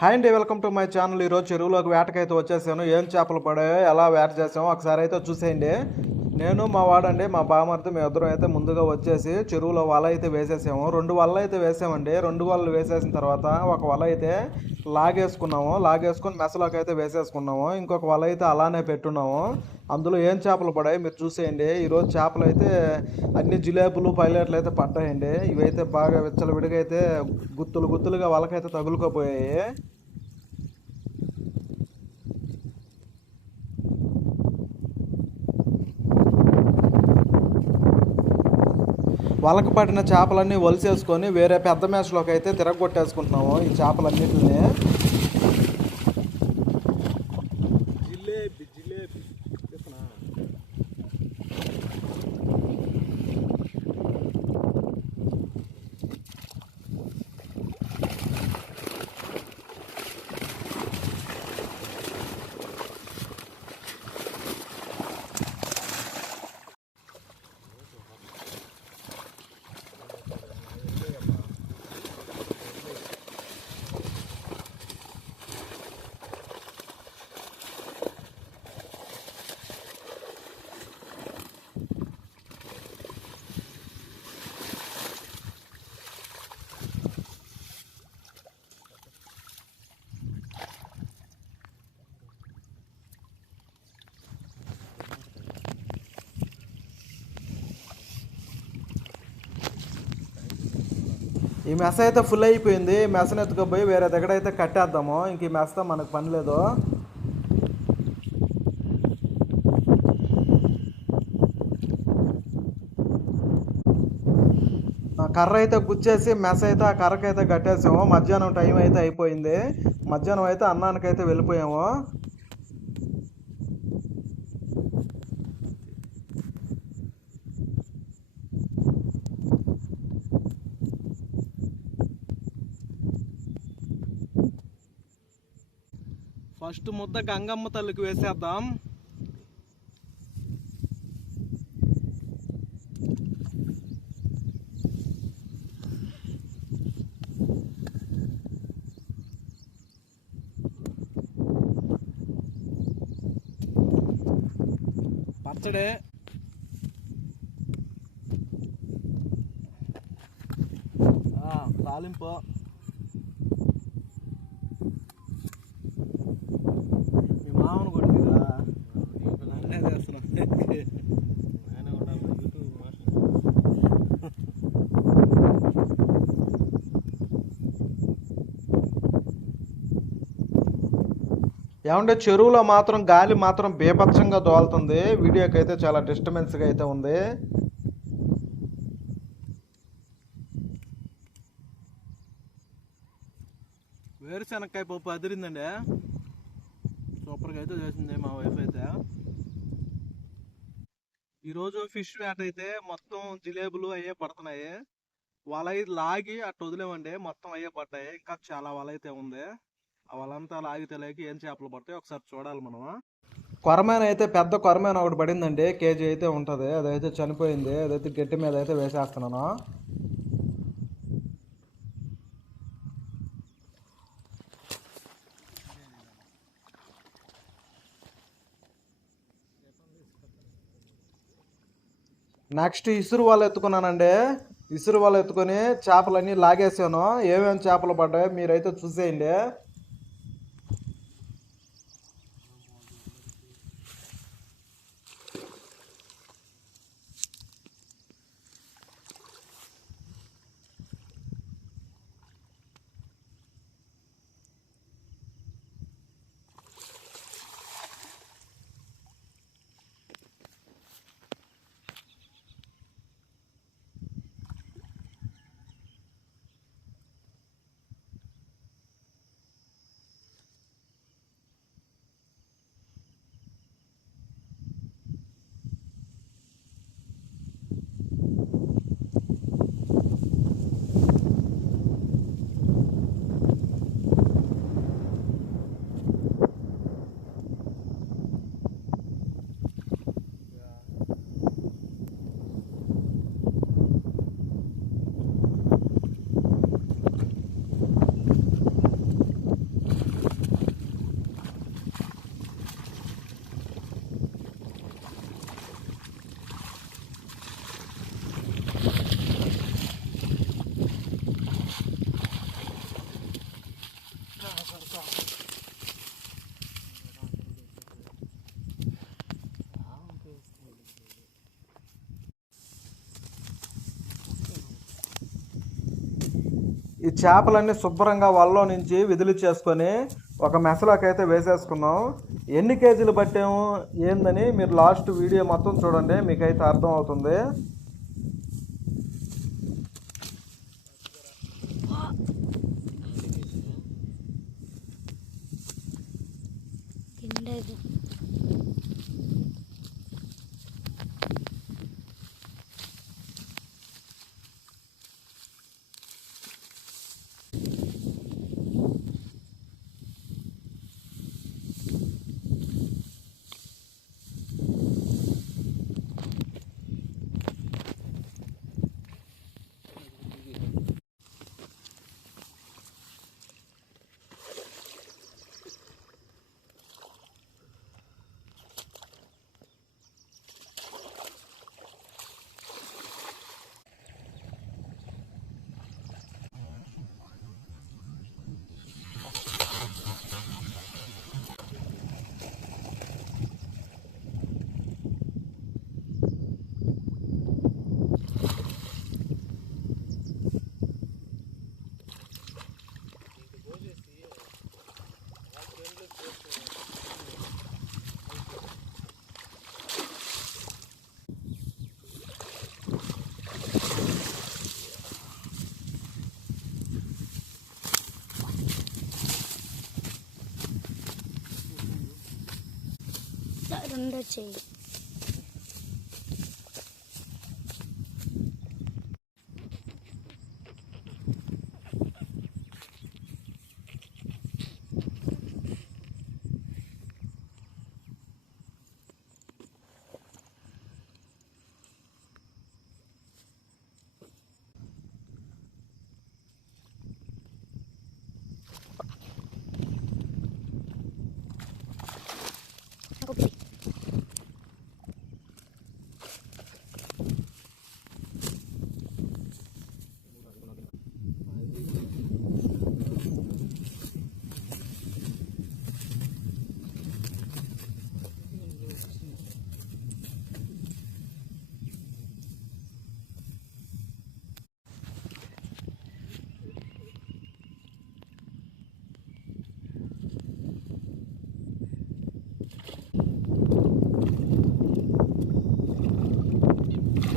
Hi అండి, welcome to my channel. ఈరోజు చెరువులోకి వేటకైతే వచ్చేసాను. ఏం చేపలు పడాయో, ఎలా వేట చేసామో ఒకసారి అయితే చూసేయండి. నేను మా వాడండి, మా బామర్ది, మేము ఇద్దరం అయితే ముందుగా వచ్చేసి చెరువులో వల అయితే వేసేసాము. 2 వలలు అయితే వేసామండి. 2 వలలు వేసేసిన తర్వాత ఒక వల అయితే లాగేసుకున్నాము. లాగేసుకొని మెసలోకి అయితే వేసేసుకున్నాము. ఇంకొక వల అయితే అలానే పెట్టున్నాము. అందులో ఏం చేపలు పడాయి మీరు చూసేయండి. ఈరోజు చేపలు అయితే అన్ని జిలేబులు పైలట్లు అయితే పడ్డాయండి. ఇవైతే బాగా విచ్చలవిడిగా అయితే గుత్తులు గుత్తులుగా వలకైతే తగులుకోపోయాయి. వలక పడిన చేపలన్నీ వలిసేసుకొని వేరే పెద్ద మేషలోకి అయితే తిరగొట్టేసుకుంటున్నాము ఈ చేపలన్నింటిని. జిలేబీ జిలేబీ ఈ మెస్ అయితే ఫుల్ అయిపోయింది. మెస్ని ఎత్తుకుపోయి వేరే దగ్గర అయితే కట్టేద్దాము. ఇంక ఈ మెస్తో మనకు పని లేదు. కర్ర అయితే గుచ్చేసి మెస్ అయితే ఆ కర్రకైతే కట్టేసాము. మధ్యాహ్నం టైం అయితే అయిపోయింది. మధ్యాహ్నం అయితే అన్నానికైతే వెళ్ళిపోయాము. ఫస్ట్ ముద్ద గంగమ్మ తల్లికి వేసేద్దాం. పచ్చడే తాలింపు మీ మామను కొట్టిరా నన్నే చేస్తున్నాం. ఏమంటే చెరువులో మాత్రం గాలి మాత్రం బీభత్సంగా దోలుతుంది. వీడియోకి అయితే చాలా డిస్టర్బెన్స్గా అయితే ఉంది. వేరుశనక్కాయ పప్పు అదిరిందండి. సూపర్గా అయితే చేసింది మా వైఫ్ అయితే. ఈరోజు ఫిష్ వేట అయితే మొత్తం జిలేబులు అయ్యే పడుతున్నాయి. వల లాగి అట్టు వదిలేమండి, మొత్తం అయ్యే పడ్డాయి. ఇంకా చాలా వల అయితే ఉంది. ఆ వలంతా లాగితే లేక ఏం చేపలు పడతాయి ఒకసారి చూడాలి మనం. కొరమేన అయితే పెద్ద కొరమేన ఒకటి పడిందండి. కేజీ అయితే ఉంటుంది. అదైతే చనిపోయింది. అదైతే గట్టి మీద అయితే వేసేస్తున్నాను. నెక్స్ట్ ఇసురు వాళ్ళు ఎత్తుకున్నానండి. ఇసురు వాళ్ళు ఎత్తుకొని చేపలన్నీ లాగేసాను. ఏమేమి చేపలు పడ్డాయో మీరైతే చూసేయండి. ఈ చేపలన్నీ శుభ్రంగా వలలో నుంచి విధులు చేసుకొని ఒక మెసలోకి అయితే వేసేసుకున్నాం. ఎన్ని కేజీలు పట్టాము ఏందని మీరు లాస్ట్ వీడియో మొత్తం చూడండి, మీకైతే అర్థం అవుతుంది. రెండు చెయ్యి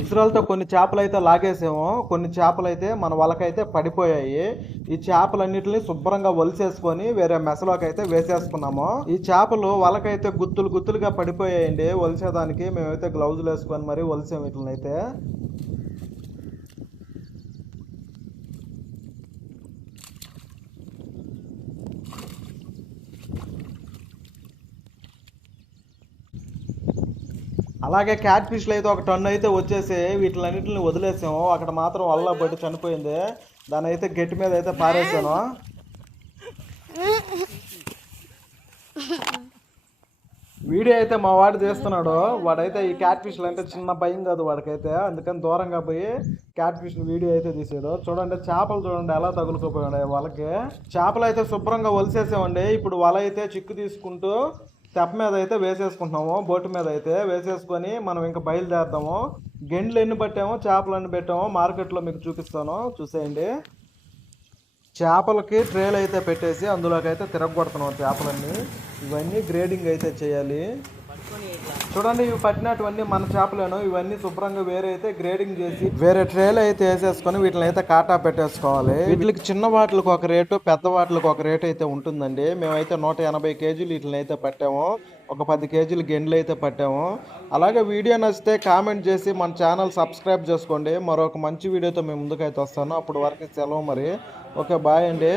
ఇసురాలతో కొన్ని చేపలు అయితే లాగేసాము, కొన్ని చేపలు అయితే మన వలకైతే పడిపోయాయి. ఈ చేపలన్నిటిని శుభ్రంగా వలిసేసుకొని వేరే మెసలోకి అయితే వేసేసుకున్నాము. ఈ చేపలు వలకైతే గుత్తులు గుత్తులుగా పడిపోయాయండి. వలిసేదానికి మేమైతే గ్లౌజులు వేసుకొని మరి వలిసాము వీటినైతే. అలాగే క్యాట్ ఫిష్లు అయితే ఒక టన్ను అయితే వచ్చేసి వీటిలన్నింటిని వదిలేసాము. అక్కడ మాత్రం వల్ల పట్టి చనిపోయింది. దాని అయితే గట్టి మీద అయితే పారేసాను. వీడియో అయితే మా వాడు తీస్తున్నాడు. వాడైతే ఈ క్యాట్ ఫిష్లు అంటే చిన్న భయం కాదు వాడికైతే, అందుకని దూరంగా పోయి క్యాట్ ఫిష్ వీడియో అయితే తీసాడు. చూడండి చేపలు చూడండి ఎలా తగులుకుపోయాడు వాళ్ళకి. చేపలు అయితే శుభ్రంగా వలిసేసామండి. ఇప్పుడు వల అయితే చిక్కు తీసుకుంటూ తెప్ప మీద అయితే వేసేసుకుంటున్నాము. బోటు మీద అయితే వేసేసుకొని మనం ఇంకా బయలుదేరుతాము. గెండ్లు ఎన్ని పట్టామో చేపలు ఎన్ని పెట్టామో మార్కెట్లో మీకు చూపిస్తాను, చూసేయండి. చేపలకి ట్రేలు అయితే పెట్టేసి అందులోకి అయితే తిరగొడుతున్నాం చేపలన్నీ. ఇవన్నీ గ్రేడింగ్ అయితే చేయాలి. చూడండి ఇవి పట్టినటువన్నీ మన చేపలేను. ఇవన్నీ శుభ్రంగా వేరే అయితే గ్రేడింగ్ చేసి వేరే ట్రేలు అయితే వేసేసుకొని వీటిని అయితే కాటా పెట్టేసుకోవాలి. వీటికి చిన్న వాటికి ఒక రేటు, పెద్ద వాటికి ఒక రేటు అయితే ఉంటుందండి. మేమైతే 180 కేజీలు వీటిని అయితే పట్టాము. ఒక 10 కేజీలు గెండ్లు అయితే పట్టాము. అలాగే వీడియో నచ్చితే కామెంట్ చేసి మన ఛానల్ సబ్స్క్రైబ్ చేసుకోండి. మరొక మంచి వీడియోతో మేము ముందుకైతే వస్తాను. అప్పటి వరకు సెలవు మరి. ఓకే, బాయ్ అండి.